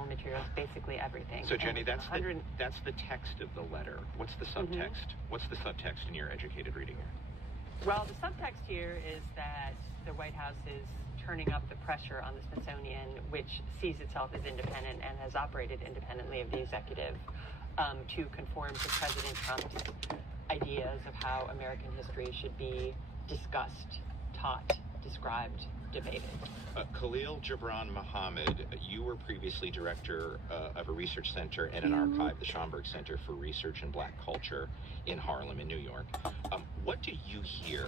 promotional materials, basically everything. So Jenny, that's the text of the letter. What's the subtext? What's the subtext in your educated reading here? Well, the subtext here is that the White House is turning up the pressure on the Smithsonian, which sees itself as independent and has operated independently of the executive, to conform to President Trump's ideas of how American history should be discussed, taught, described, debated. Khalil Gibran Muhammad, you were previously director of a research center and an archive, the Schomburg Center for Research in Black Culture in Harlem in New York. What do you hear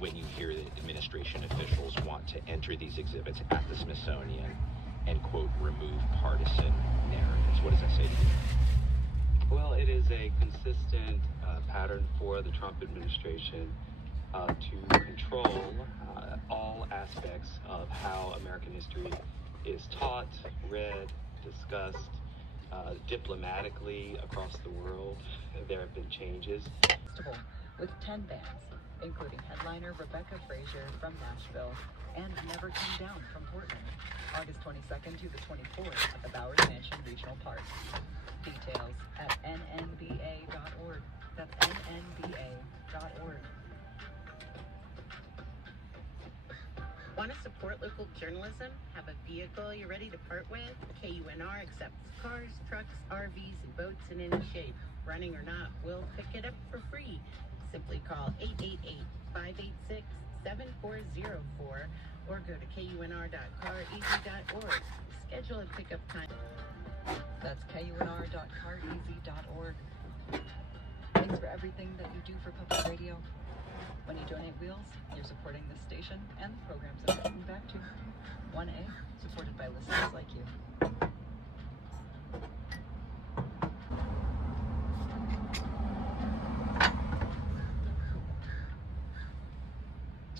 when you hear that administration officials want to enter these exhibits at the Smithsonian and, quote, remove partisan narratives? What does that say to you? Well, it is a consistent pattern for the Trump administration to control all aspects of how American history is taught, read, discussed, diplomatically across the world. There have been changes. Festival with 10 bands, including headliner Rebecca Frazier from Nashville and Never Come Down from Portland, August 22nd to the 24th at the Bowery Mansion Regional Park. Details at nnba.org. That's nnba.org. Want to support local journalism? Have a vehicle you're ready to part with? KUNR accepts cars, trucks, RVs, and boats in any shape. Running or not, we'll pick it up for free. Simply call 888-586-7404 or go to kunr.careasy.org. Schedule a pickup time. That's kunr.careasy.org. Thanks for everything that you do for public radio. When you donate wheels, you're supporting this station and the programs that we're giving back to. 1A, supported by listeners like you.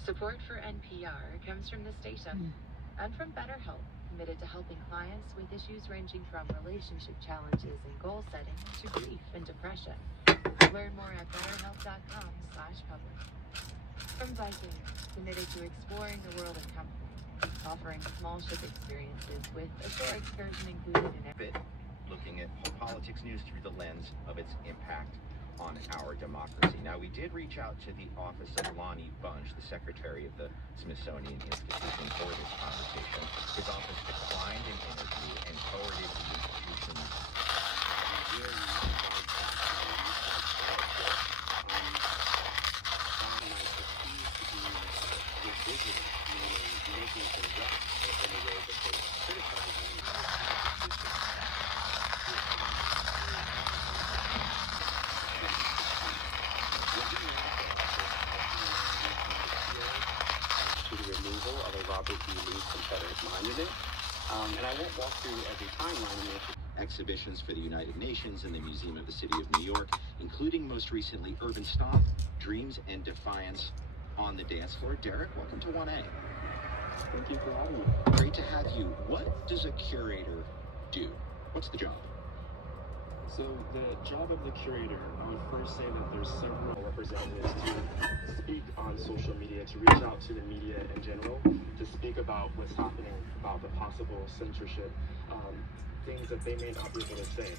Support for NPR comes from the station and from BetterHelp, committed to helping clients with issues ranging from relationship challenges and goal setting to grief and depression. Learn more at betterhelp.com/public. From Viking, committed to exploring the world of company, offering small ship experiences with a shore excursion included in every looking at politics news through the lens of its impact on our democracy. Now, we did reach out to the office of Lonnie Bunch, the secretary of the Smithsonian Institution, for this conversation. His office declined an interview and forwarded the institution's of a Robert E. Lee Confederate monument. And I won't walk through every timeline. Exhibitions for the United Nations and the Museum of the City of New York, including most recently Urban Stomp, Dreams and Defiance on the dance floor. Derek, welcome to 1A. Thank you for having me. Great to have you. What does a curator do? What's the job? So the job of the curator, I would first say that there's several representatives to speak on social media, to reach out to the media in general, to speak about what's happening, about the possible censorship, things that they may not be able to say.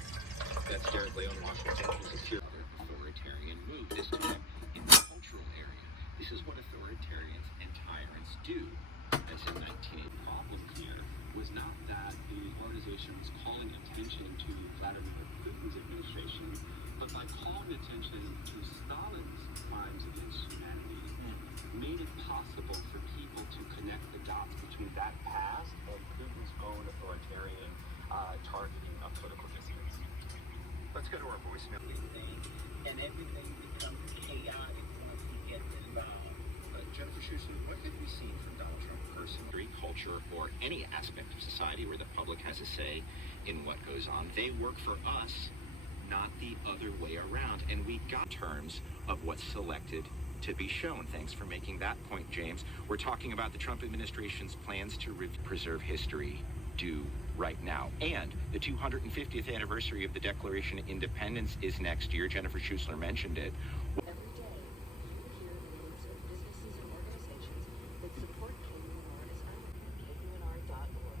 That's Derek Leon Washington. He's a curator. Authoritarian move, this time in the cultural area. This is what authoritarians and tyrants do. That's in 1980. The problem here was not that the organization was calling attention to Vladimir Putin's administration, but by calling attention to Stalin's crimes against humanity, made it possible for people to connect the dots between that past and Putin's own authoritarian targeting of political dissidents. Let's go to our voicemail. And everything becomes chaotic once he gets involved. Jennifer Schuster, what have we seen from Donald Trump personally? Culture or any aspect of society where the public has a say in what goes on. They work for us, not the other way around. And we got terms of what's selected to be shown. Thanks for making that point, James. We're talking about the Trump administration's plans to preserve history due right now. And the 250th anniversary of the Declaration of Independence is next year. Jennifer Schuster mentioned it. every day. You hear the names of businesses and organizations that support KUNR as KUNR.org.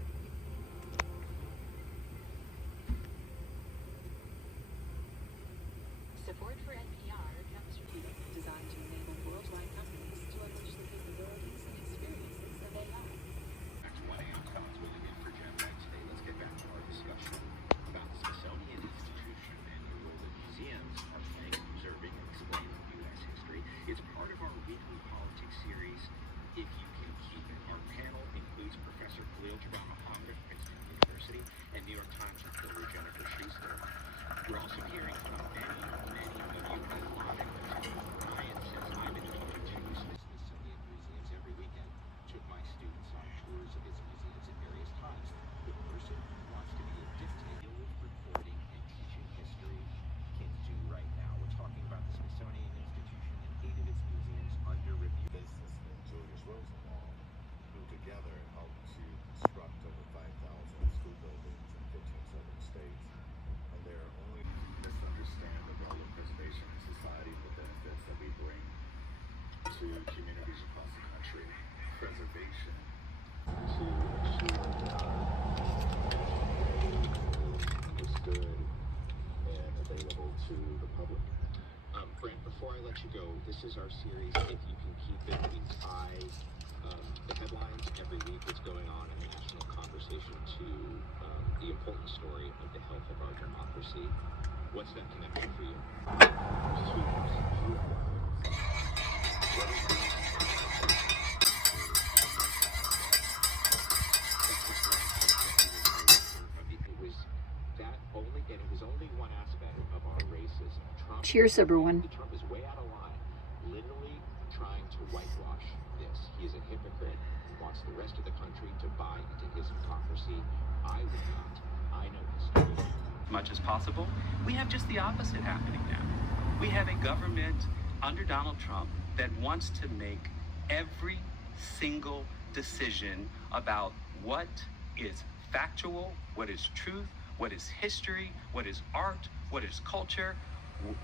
before I let you go, this is our series, If You Can Keep It. We tie the headlines every week, what's going on in the national conversation, to the important story of the health of our democracy. What's that connection for you? It was only one aspect of our racism. Cheers, everyone. Trump is way out of line, literally trying to whitewash this. He is a hypocrite who wants the rest of the country to buy into his hypocrisy. I would not. I know history. Much as possible, we have just the opposite happening now. We have a government under Donald Trump that wants to make every single decision about what is factual, what is truth, what is history, what is art, what is culture,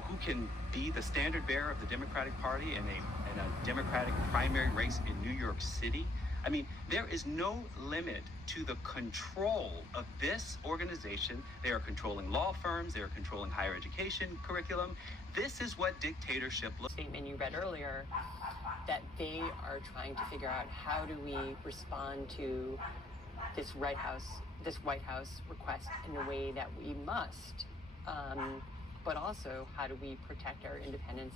who can be the standard bearer of the Democratic Party in a Democratic primary race in New York City. I mean, there is no limit to the control of this organization. They are controlling law firms, they are controlling higher education curriculum. This is what dictatorship looks like. Statement you read earlier, that they are trying to figure out how do we respond to this White House request in a way that we must, but also how do we protect our independence